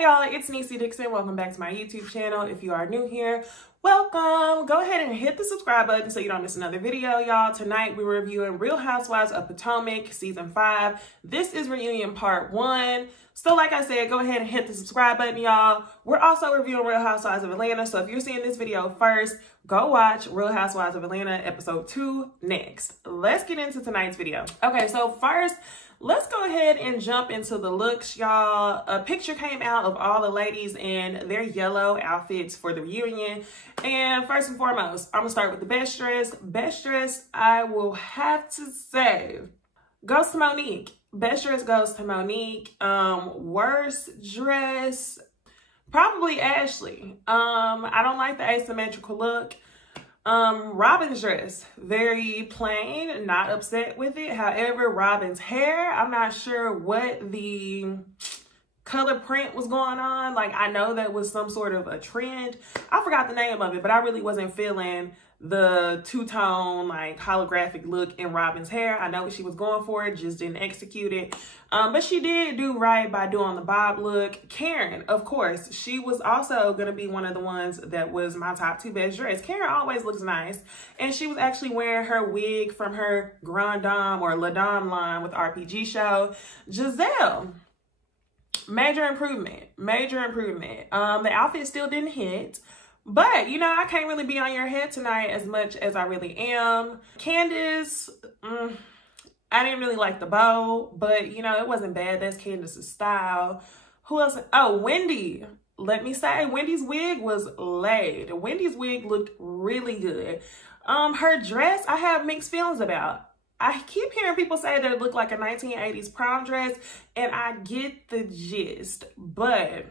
Hey y'all, it's Necey Dixon. Welcome back to my YouTube channel. If you are new here, welcome. Go ahead and hit the subscribe button so you don't miss another video, y'all. Tonight we're reviewing Real Housewives of Potomac season 5. This is reunion part 1. So like I said, go ahead and hit the subscribe button, y'all. We're also reviewing Real Housewives of Atlanta. So if you're seeing this video first, go watch Real Housewives of Atlanta episode 2 next. Let's get into tonight's video. Okay, so first, let's go ahead and jump into the looks, y'all. A picture came out of all the ladies in their yellow outfits for the reunion. And first and foremost, I'm gonna start with the best dress. Best dress, I will have to say, goes to Monique. Best dress goes to Monique. Worst dress, probably Ashley. I don't like the asymmetrical look. Robin's dress, very plain, not upset with it. However, Robin's hair, I'm not sure what the color print was going on. Like, I know that was some sort of a trend. I forgot the name of it, but I really wasn't feeling the two-tone, like, holographic look in Robin's hair. I know what she was going for, just didn't execute it. But she did do right by doing the bob look. Karen, of course, she was also going to be one of the ones that was my top 2 best dress. Karen always looks nice. And she was actually wearing her wig from her Grand Dame or La Dame line with RPG show. Gizelle, major improvement, major improvement. The outfit still didn't hit. But, you know, I can't really be on your head tonight as much as I really am. Candiace, I didn't really like the bow, but, you know, it wasn't bad. That's Candiace's style. Who else? Oh, Wendy. Let me say, Wendy's wig was laid. Wendy's wig looked really good. Her dress, I have mixed feelings about. I keep hearing people say that it looked like a 1980s prom dress, and I get the gist, but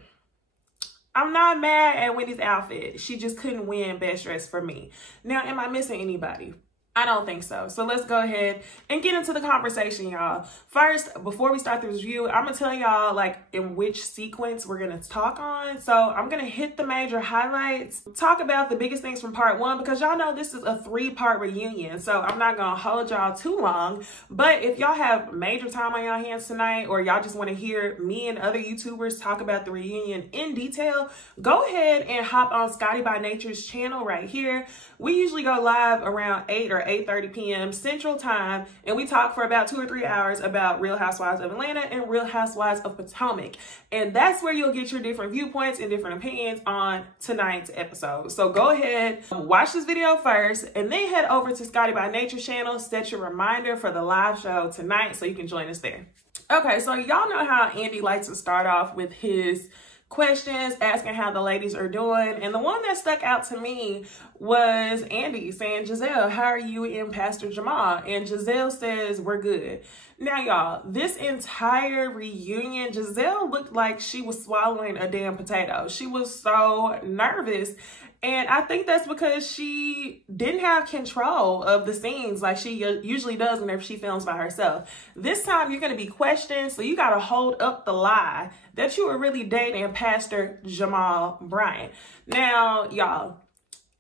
I'm not mad at Wendy's outfit. She just couldn't win best dress for me. Now, am I missing anybody? I don't think so. So let's go ahead and get into the conversation, y'all. First, before we start the review, I'm going to tell y'all like in which sequence we're going to talk on. So I'm going to hit the major highlights, talk about the biggest things from part 1, because y'all know this is a 3-part reunion. So I'm not going to hold y'all too long. But if y'all have major time on your hands tonight, or y'all just want to hear me and other YouTubers talk about the reunion in detail, go ahead and hop on Scotty by Nature's channel right here. We usually go live around 8 or 8:30 p.m. Central Time, and we talk for about 2 or 3 hours about Real Housewives of Atlanta and Real Housewives of Potomac. And that's where you'll get your different viewpoints and different opinions on tonight's episode. So go ahead, watch this video first, and then head over to Scotty by Nature channel, set your reminder for the live show tonight so you can join us there. Okay, so y'all know how Andy likes to start off with his questions, asking how the ladies are doing. And the one that stuck out to me was Andy saying, Gizelle, how are you and Pastor Jamal? And Gizelle says, we're good. Now, y'all, this entire reunion, Gizelle looked like she was swallowing a damn potato. She was so nervous. And I think that's because she didn't have control of the scenes like she usually does whenever she films by herself. This time you're going to be questioned, so you got to hold up the lie that you were really dating Pastor Jamal Bryant. Now, y'all,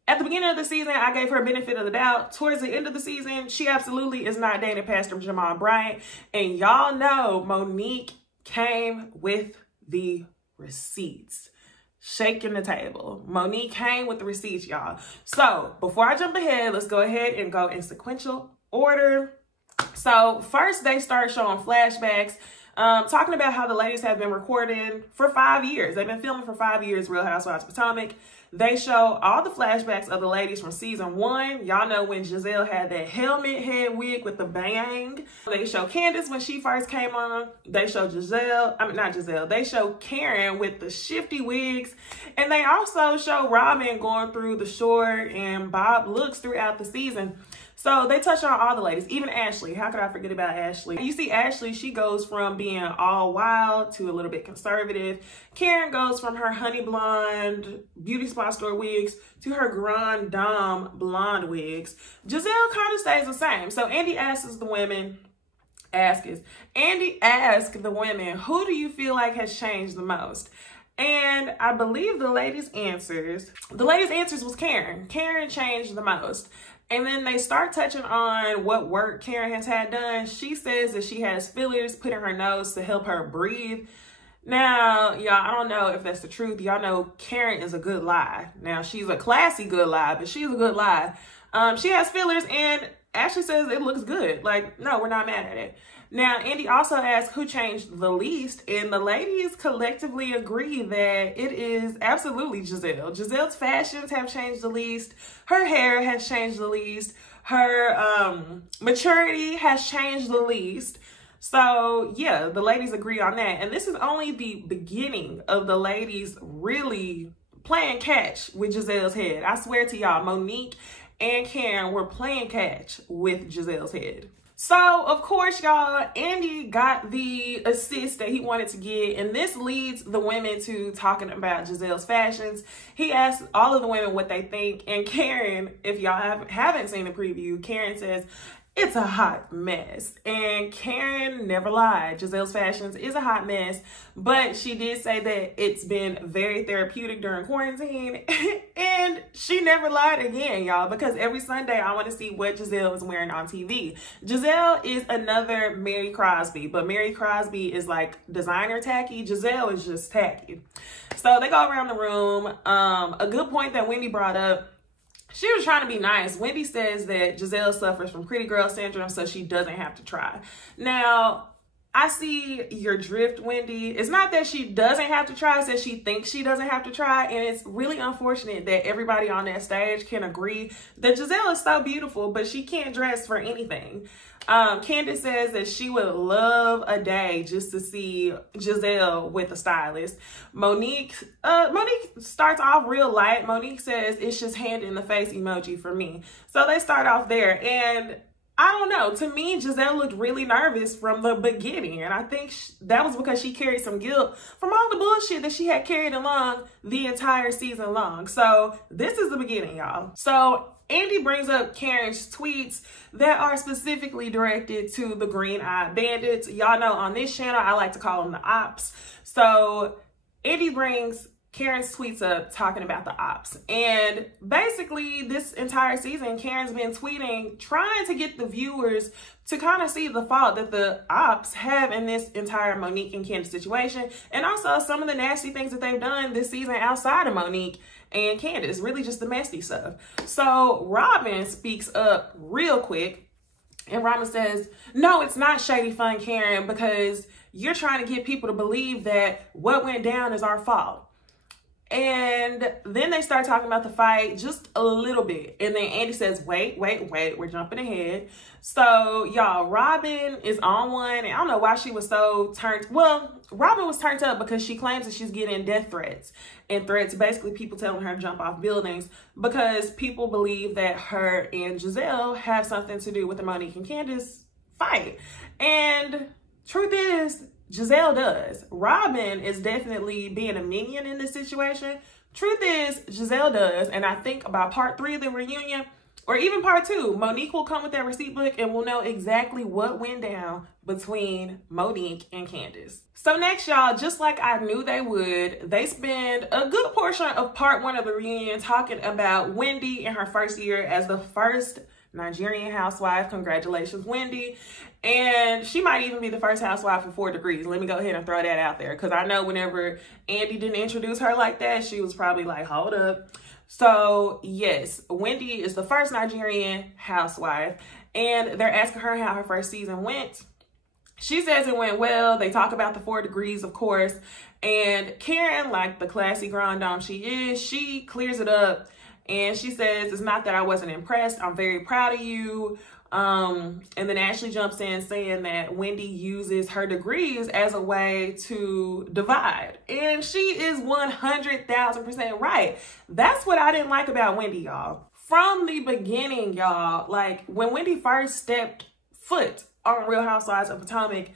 at the beginning of the season, I gave her benefit of the doubt. Towards the end of the season, she absolutely is not dating Pastor Jamal Bryant. And y'all know Monique came with the receipts. Shaking the table. Monique came with the receipts, y'all. So before I jump ahead, let's go ahead and go in sequential order. So first they start showing flashbacks, talking about how the ladies have been recording for 5 years. They've been filming for 5 years, Real Housewives of Potomac. They show all the flashbacks of the ladies from season 1. Y'all know when Gizelle had that helmet head wig with the bang. They show Candiace when she first came on. They show they show Karen with the shifty wigs. And they also show Robin going through the short and bob looks throughout the season. So they touch on all the ladies, even Ashley. How could I forget about Ashley? You see Ashley, she goes from being all wild to a little bit conservative. Karen goes from her honey blonde beauty spot store wigs to her Grand Dame blonde wigs. Gizelle kind of stays the same. So Andy asks the women, who do you feel like has changed the most? And I believe the ladies' answers was Karen. Karen changed the most. And then they start touching on what work Karen has had done. She says that she has fillers put in her nose to help her breathe. Now, y'all, I don't know if that's the truth. Y'all know Karen is a good lie. Now, she's a classy good lie, but she's a good lie. She has fillers and Ashley says it looks good. Like, no, we're not mad at it. Now, Andy also asked who changed the least, and the ladies collectively agree that it is absolutely Gizelle. Gizelle's fashions have changed the least. Her hair has changed the least. Her maturity has changed the least. So, yeah, the ladies agree on that. And this is only the beginning of the ladies really playing catch with Gizelle's head. I swear to y'all, Monique and Karen were playing catch with Gizelle's head. So, of course, y'all, Andy got the assist that he wanted to get, and this leads the women to talking about Gizelle's fashions. He asked all of the women what they think, and Karen, if y'all haven't seen the preview, Karen says, it's a hot mess. And Karen never lied. Gizelle's fashions is a hot mess, but she did say that it's been very therapeutic during quarantine. And she never lied again, y'all, because every Sunday I want to see what Gizelle is wearing on TV. Gizelle is another Mary Crosby, but Mary Crosby is like designer tacky. Gizelle is just tacky. So they go around the room. A good point that Wendy brought up, she was trying to be nice. Wendy says that Gizelle suffers from pretty girl syndrome, so she doesn't have to try. Now, I see your drift, Wendy. It's not that she doesn't have to try, it's that she thinks she doesn't have to try. And it's really unfortunate that everybody on that stage can agree that Gizelle is so beautiful, but she can't dress for anything. Candiace says that she would love a day just to see Gizelle with a stylist. Monique starts off real light. Monique says it's just hand in the face emoji for me. So they start off there, and I don't know. To me, Gizelle looked really nervous from the beginning, and I think that was because she carried some guilt from all the bullshit that she had carried along the entire season long. So this is the beginning, y'all. So Andy brings up Karen's tweets that are specifically directed to the green-eyed bandits. Y'all know on this channel, I like to call them the ops. So Andy brings Karen's tweets up talking about the ops. And basically this entire season, Karen's been tweeting, trying to get the viewers to kind of see the fault that the ops have in this entire Monique and Candiace situation. And also some of the nasty things that they've done this season outside of Monique and Candiace, really just the messy stuff. So Robin speaks up real quick, and Robin says, no, it's not shady fun, Karen, because you're trying to get people to believe that what went down is our fault. And then they start talking about the fight just a little bit. And then Andy says, wait, we're jumping ahead. So, y'all, Robin is on one. And I don't know why she was so turned. Well, Robin was turned up because she claims that she's getting death threats. And threats, basically people telling her to jump off buildings because people believe that her and Gizelle have something to do with the Monique and Candiace fight. And truth is, Gizelle does. Robin is definitely being a minion in this situation. Truth is, Gizelle does. And I think about part 3 of the reunion, or even part 2, Monique will come with that receipt book and we'll know exactly what went down between Monique and Candiace. So next, y'all, just like I knew they would, they spend a good portion of part 1 of the reunion talking about Wendy in her first year as the first Nigerian housewife. Congratulations, Wendy. And she might even be the first housewife for 4 degrees. Let me go ahead and throw that out there, because I know whenever Andy didn't introduce her like that, she was probably like, hold up. So yes, Wendy is the first Nigerian housewife, and they're asking her how her first season went. She says it went well. They talk about the 4 degrees, of course, and Karen, like the classy grand dame she is, she clears it up. And she says, it's not that I wasn't impressed. I'm very proud of you. And then Ashley jumps in saying that Wendy uses her degrees as a way to divide. And she is 100,000% right. That's what I didn't like about Wendy, y'all. From the beginning, y'all, like when Wendy first stepped foot on Real Housewives of Potomac,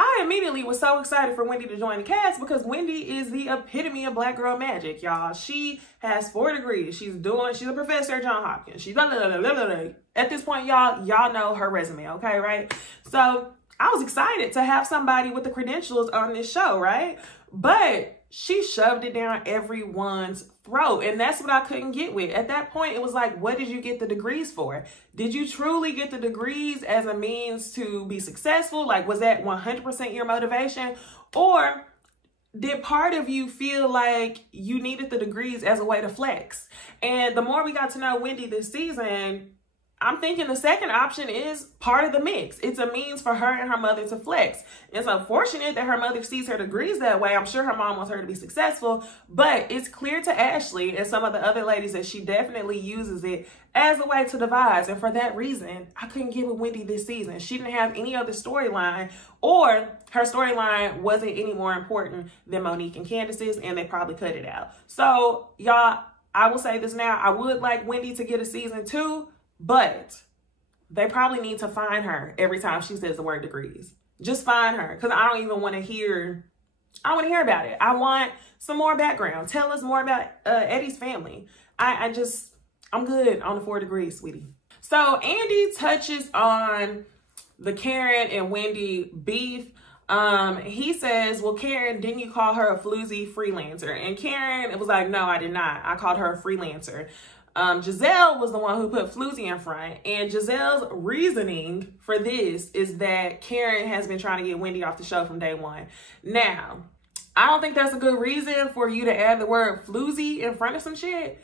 I immediately was so excited for Wendy to join the cast because Wendy is the epitome of black girl magic, y'all. She has 4 degrees. She's a professor at Johns Hopkins. She's blah, blah, blah, blah, blah. At this point, y'all know her resume, okay, right? So I was excited to have somebody with the credentials on this show, right? But she shoved it down everyone's throat, and that's what I couldn't get with. At that point, it was like, what did you get the degrees for? Did you truly get the degrees as a means to be successful? Like, was that 100% your motivation? Or did part of you feel like you needed the degrees as a way to flex? And the more we got to know Wendy this season, I'm thinking the second option is part of the mix. It's a means for her and her mother to flex. It's unfortunate that her mother sees her degrees that way. I'm sure her mom wants her to be successful, but it's clear to Ashley and some of the other ladies that she definitely uses it as a way to devise. And for that reason, I couldn't get with Wendy this season. She didn't have any other storyline, or her storyline wasn't any more important than Monique and Candiace's, and they probably cut it out. So y'all, I will say this now. I would like Wendy to get a season 2, but they probably need to find her every time she says the word degrees. Just find her, because I don't even want to hear, I want to hear about it. I want some more background. Tell us more about Eddie's family. I'm good on the 4 degrees, sweetie. So Andy touches on the Karen and Wendy beef. He says, well, Karen, didn't you call her a floozy freelancer? And Karen, it was like, no, I did not. I called her a freelancer. Gizelle was the one who put floozy in front, and Gizelle's reasoning for this is that Karen has been trying to get Wendy off the show from day one. Now, I don't think that's a good reason for you to add the word floozy in front of some shit.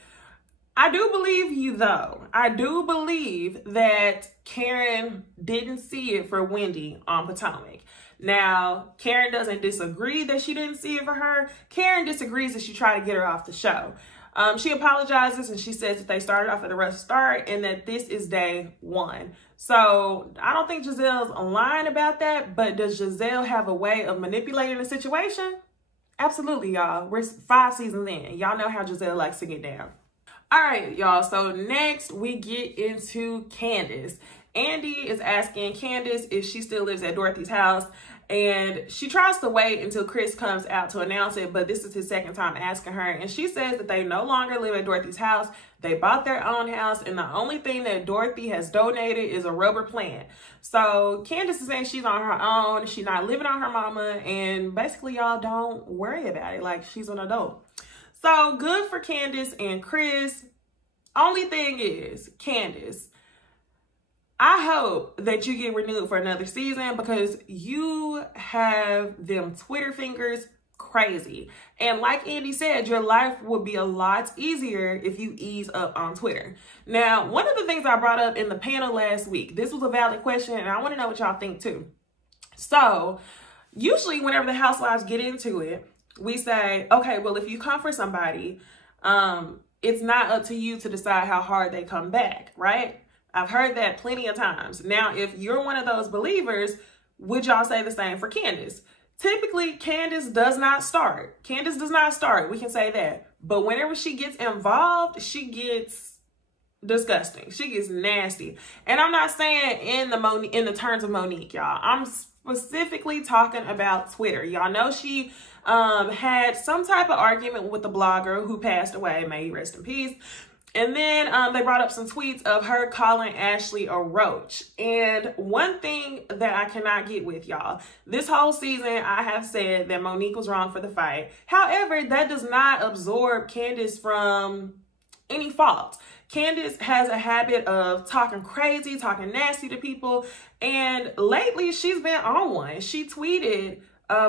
I do believe you, though. I do believe that Karen didn't see it for Wendy on Potomac. Now, Karen doesn't disagree that she didn't see it for her. Karen disagrees that she tried to get her off the show. She apologizes and she says that they started off at a rough start and that this is day 1. So I don't think Gizelle's lying about that, but does Gizelle have a way of manipulating the situation? Absolutely, y'all. We're 5 seasons in. Y'all know how Gizelle likes to get down. All right, y'all. So next we get into Candiace. Andy is asking Candiace if she still lives at Dorothy's house. And she tries to wait until Chris comes out to announce it, but this is his second time asking her. And she says that they no longer live at Dorothy's house. They bought their own house, and the only thing that Dorothy has donated is a rubber plant. So Candiace is saying she's on her own. She's not living on her mama, and basically, y'all, don't worry about it. Like, she's an adult. So good for Candiace and Chris. Only thing is, Candiace, I hope that you get renewed for another season, because you have them Twitter fingers crazy. And like Andy said, your life would be a lot easier if you ease up on Twitter. Now, one of the things I brought up in the panel last week, this was a valid question, and I want to know what y'all think too. So usually whenever the housewives get into it, we say, okay, well, if you come for somebody, it's not up to you to decide how hard they come back, right? I've heard that plenty of times. Now, if you're one of those believers, would y'all say the same for Candiace? Typically, Candiace does not start. Candiace does not start. We can say that. But whenever she gets involved, she gets disgusting. She gets nasty. And I'm not saying in the terms of Monique, y'all. I'm specifically talking about Twitter. Y'all know she had some type of argument with the blogger who passed away. May he rest in peace. And then they brought up some tweets of her calling Ashley a roach. And one thing that I cannot get with, y'all, this whole season I have said that Monique was wrong for the fight. However, that does not absorb Candiace from any fault. Candiace has a habit of talking crazy, talking nasty to people. And lately she's been on one. She tweeted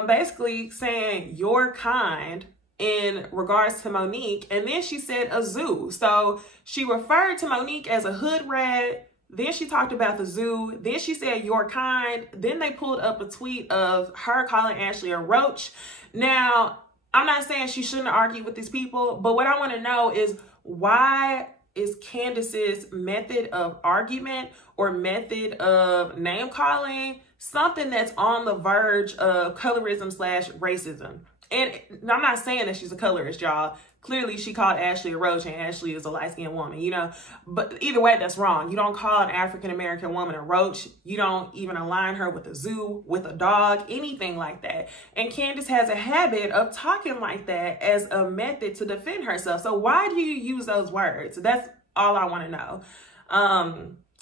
basically saying, "You're kind," in regards to Monique, and then she said a zoo. So she referred to Monique as a hood rat, then she talked about the zoo, then she said "you're kind," then they pulled up a tweet of her calling Ashley a roach. Now, I'm not saying she shouldn't argue with these people, but what I want to know is, why is Candiace's method of argument or method of name calling something that's on the verge of colorism/racism? And I'm not saying that she's a colorist, y'all. Clearly, she called Ashley a roach, and Ashley is a light-skinned woman, you know. But either way, that's wrong. You don't call an African-American woman a roach. You don't even align her with a zoo, with a dog, anything like that. And Candiace has a habit of talking like that as a method to defend herself. So why do you use those words? That's all I want to know.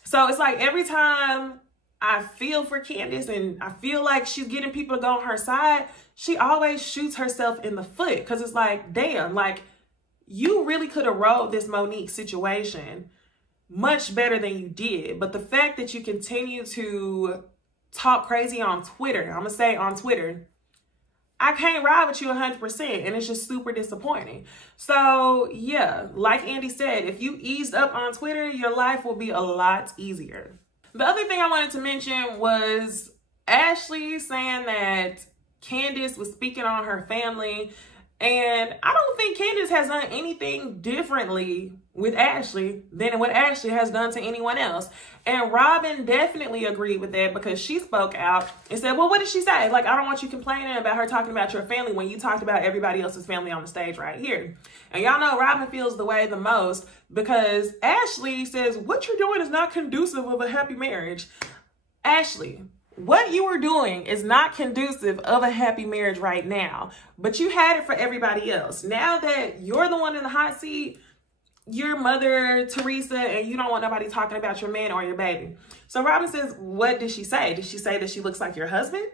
So it's like every time I feel for Candiace and I feel like she's getting people to go on her side, she always shoots herself in the foot, because it's like, damn, like, you really could have rolled this Monique situation much better than you did. But the fact that you continue to talk crazy on Twitter, I'm going to say on Twitter, I can't ride with you 100%, and it's just super disappointing. So yeah, like Andy said, if you eased up on Twitter, your life will be a lot easier. The other thing I wanted to mention was Ashley saying that Candiace was speaking on her family. And I don't think Candiace has done anything differently with Ashley than what Ashley has done to anyone else. And Robin definitely agreed with that, because she spoke out and said, well, what did she say? Like, I don't want you complaining about her talking about your family when you talked about everybody else's family on the stage right here. And y'all know Robin feels the way the most, because Ashley says, what you're doing is not conducive of a happy marriage. Ashley, what you are doing is not conducive of a happy marriage right now, but you had it for everybody else. Now that you're the one in the hot seat, you're Mother Teresa, and you don't want nobody talking about your man or your baby. So Robin says, what did she say? Did she say that she looks like your husband?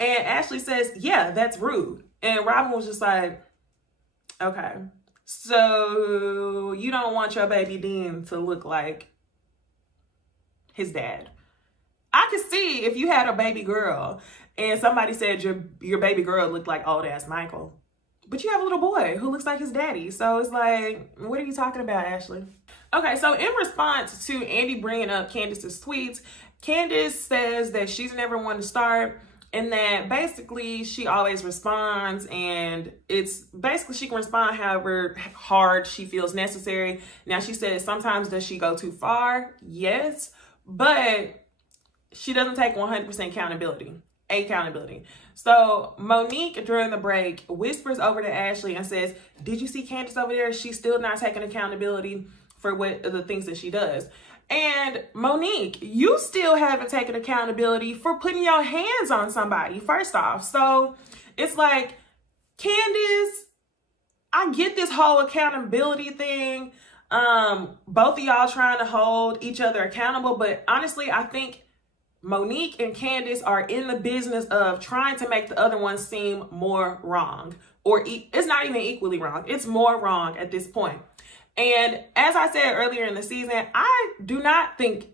And Ashley says, yeah, that's rude. And Robin was just like, okay, so you don't want your baby Dean to look like his dad. I could see if you had a baby girl and somebody said your baby girl looked like old ass Michael, but you have a little boy who looks like his daddy. So it's like, what are you talking about, Ashley? Okay, so in response to Andy bringing up Candiace's tweets, Candiace says that she's never one to start, and that basically she always responds, and it's basically she can respond however hard she feels necessary. Now, she says sometimes does she go too far? Yes, but she doesn't take 100% accountability. So Monique, during the break, whispers over to Ashley and says, did you see Candiace over there? She's still not taking accountability for what the things that she does. And Monique, you still haven't taken accountability for putting your hands on somebody, first off. So it's like, Candiace, I get this whole accountability thing. Both of y'all trying to hold each other accountable, but honestly, I think Monique and Candiace are in the business of trying to make the other one seem more wrong, or it's not even equally wrong. It's more wrong at this point. And as I said earlier in the season, I do not think,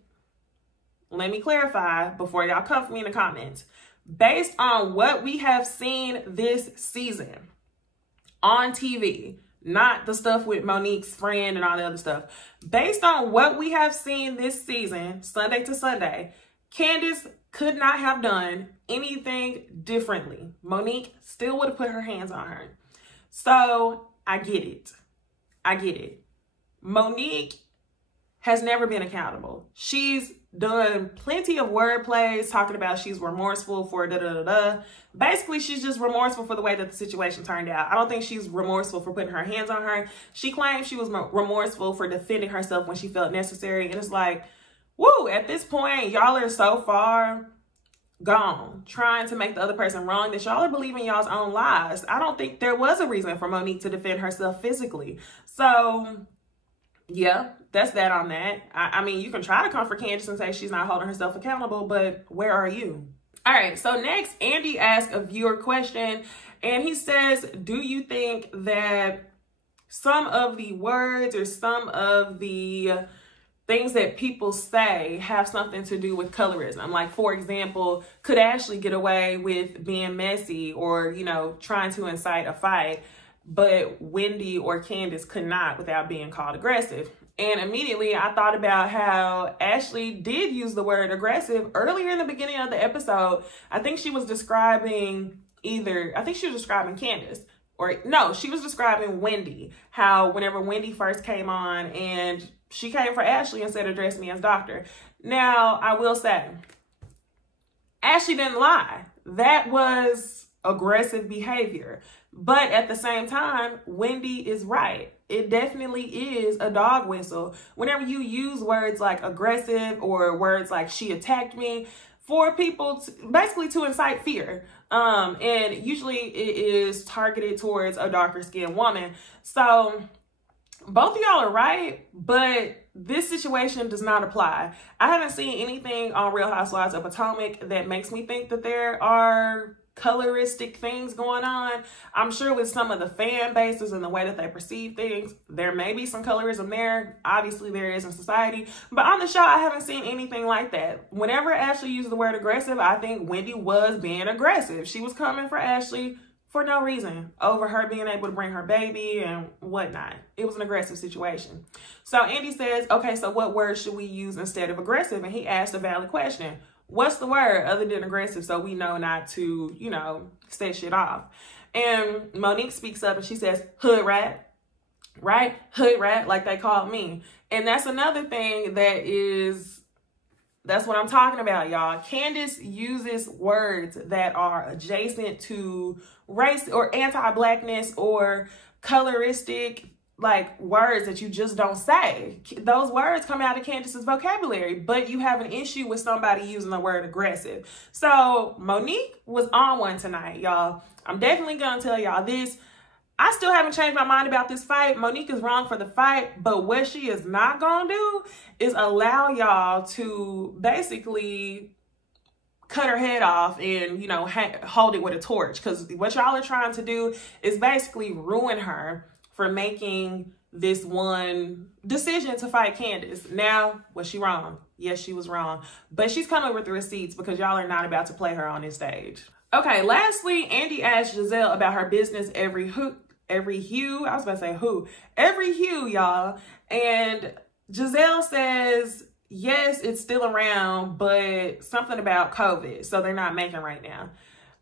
let me clarify before y'all come for me in the comments, based on what we have seen this season on TV, not the stuff with Monique's friend and all the other stuff, based on what we have seen this season, Sunday to Sunday, Candiace could not have done anything differently. Monique still would have put her hands on her. So I get it. Monique has never been accountable. She's done plenty of word plays talking about she's remorseful for da-da-da-da. Basically, she's just remorseful for the way that the situation turned out. I don't think she's remorseful for putting her hands on her. She claims she was remorseful for defending herself when she felt necessary. And it's like, woo, at this point, y'all are so far gone trying to make the other person wrong that y'all are believing y'all's own lies. I don't think there was a reason for Monique to defend herself physically. So yeah, that's that on that. I mean, you can try to comfort Candiace and say she's not holding herself accountable, but where are you? All right, so next, Andy asked a viewer question, and he says, do you think that some of the words or some of the things that people say have something to do with colorism? Like, for example, could Ashley get away with being messy or, you know, trying to incite a fight, but Wendy or Candiace could not without being called aggressive? And immediately I thought about how Ashley did use the word aggressive earlier in the beginning of the episode. I think she was describing Candiace. Or no, she was describing Wendy, how whenever Wendy first came on and she came for Ashley and said, address me as doctor. Now, I will say, Ashley didn't lie. That was aggressive behavior. But at the same time, Wendy is right. It definitely is a dog whistle whenever you use words like aggressive or words like she attacked me for people basically to incite fear. And usually it is targeted towards a darker skinned woman. So both of y'all are right, but this situation does not apply. I haven't seen anything on Real Housewives of Potomac that makes me think that there are coloristic things going on. I'm sure with some of the fan bases and the way that they perceive things, there may be some colorism there. Obviously there is in society, but on the show, I haven't seen anything like that. Whenever Ashley used the word aggressive, I think Wendy was being aggressive. She was coming for Ashley for no reason over her being able to bring her baby and whatnot. It was an aggressive situation. So Andy says, okay, so what word should we use instead of aggressive? And he asked a valid question. What's the word other than aggressive so we know not to, you know, set shit off? And Monique speaks up and she says, hood rat, right? Hood rat, like they called me. And that's another thing that's what I'm talking about, y'all. Candiace uses words that are adjacent to race or anti-blackness or coloristic, like words that you just don't say. Those words come out of Candiace's vocabulary, but you have an issue with somebody using the word aggressive. So Monique was on one tonight, y'all. I'm definitely gonna tell y'all this. I still haven't changed my mind about this fight. Monique is wrong for the fight, but what she is not gonna do is allow y'all to basically cut her head off and, you know, hold it with a torch. Because what y'all are trying to do is basically ruin her for making this one decision to fight Candiace. Now, was she wrong? Yes, she was wrong. But she's coming with the receipts because y'all are not about to play her on this stage. Okay, lastly, Andy asked Gizelle about her business Every Hue, y'all. And Gizelle says, yes, it's still around, but something about COVID, so they're not making right now.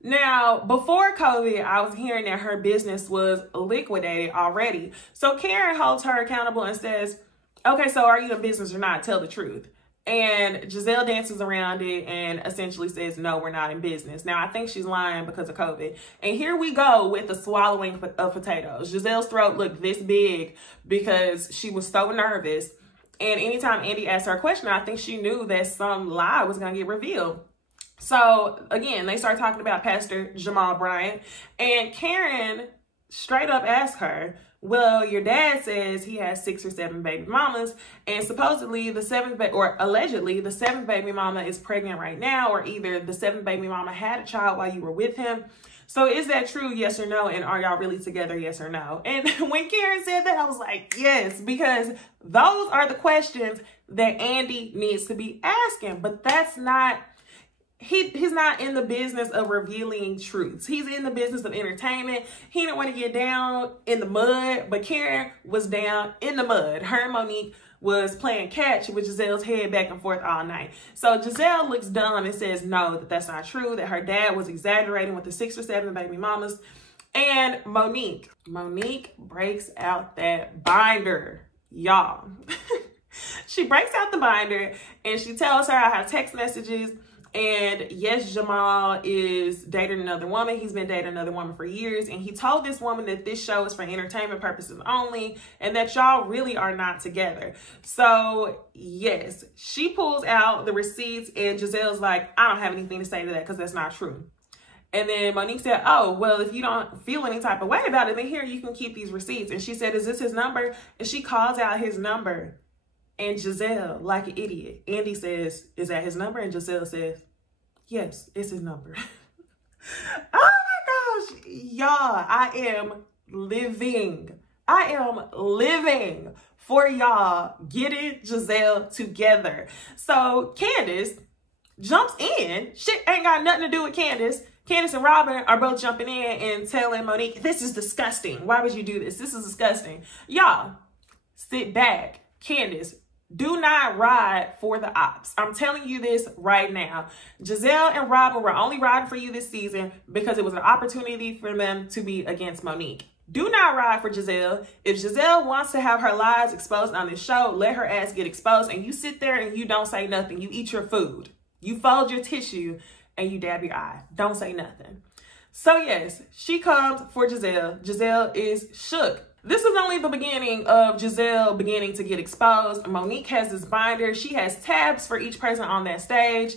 Now, before COVID, I was hearing that her business was liquidated already. So Karen holds her accountable and says, okay, so are you in business or not? Tell the truth. And Gizelle dances around it and essentially says, no, we're not in business. Now, I think she's lying because of COVID. And here we go with the swallowing of potatoes. Gizelle's throat looked this big because she was so nervous. And anytime Andy asked her a question, I think she knew that some lie was going to get revealed. So, again, they start talking about Pastor Jamal Bryant. And Karen straight up asked her, well, your dad says he has 6 or 7 baby mamas, and supposedly allegedly the 7th baby mama is pregnant right now, or either the 7th baby mama had a child while you were with him. So is that true? Yes or no? And are y'all really together? Yes or no? And when Karen said that, I was like, yes, because those are the questions that Andy needs to be asking. But that's not, he's not in the business of revealing truths. He's in the business of entertainment. He didn't want to get down in the mud, but Karen was down in the mud. Her and Monique was playing catch with Gizelle's head back and forth all night. So Gizelle looks dumb and says no, that's not true, that her dad was exaggerating with the 6 or 7 baby mamas. And Monique breaks out that binder, y'all. She breaks out the binder and she tells her, I have text messages. And yes, Jamal is dating another woman. He's been dating another woman for years. And he told this woman that this show is for entertainment purposes only and that y'all really are not together. So yes, she pulls out the receipts and Gizelle's like, I don't have anything to say to that because that's not true. And then Monique said, oh, well, if you don't feel any type of way about it, then here, you can keep these receipts. And she said, is this his number? And she calls out his number. And Gizelle, like an idiot, Andy says, is that his number? And Gizelle says, yes, it's his number. Oh my gosh, y'all, I am living for y'all getting Gizelle together. So Candiace jumps in. Shit ain't got nothing to do with Candiace. Candiace and Robin are both jumping in and telling Monique, this is disgusting. Why would you do this? This is disgusting. Y'all, sit back. Candiace, do not ride for the ops. I'm telling you this right now. Gizelle and Robin were only riding for you this season because it was an opportunity for them to be against Monique. Do not ride for Gizelle. If Gizelle wants to have her lies exposed on this show, let her ass get exposed. And you sit there and you don't say nothing. You eat your food. You fold your tissue and you dab your eye. Don't say nothing. So yes, she comes for Gizelle. Gizelle is shook. This is only the beginning of Gizelle beginning to get exposed. Monique has this binder. She has tabs for each person on that stage.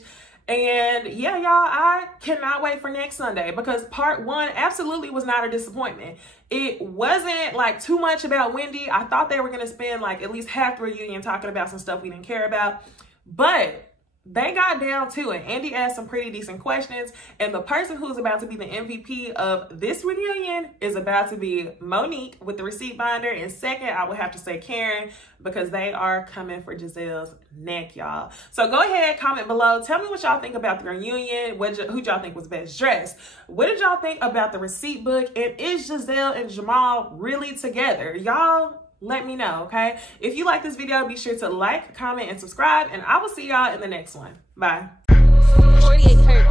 And yeah, y'all, I cannot wait for next Sunday because part 1 absolutely was not a disappointment. It wasn't like too much about Wendy. I thought they were going to spend like at least half the reunion talking about some stuff we didn't care about. But they got down to it. Andy asked some pretty decent questions, and the person who's about to be the MVP of this reunion is about to be Monique with the receipt binder, and second, I would have to say Karen, because they are coming for Gizelle's neck, y'all. So go ahead, comment below. Tell me what y'all think about the reunion. Who y'all think was best dressed? What did y'all think about the receipt book? And is Gizelle and Jamal really together? Y'all, let me know, okay? If you like this video, be sure to like, comment, and subscribe, and I will see y'all in the next one. Bye. 48 hurt.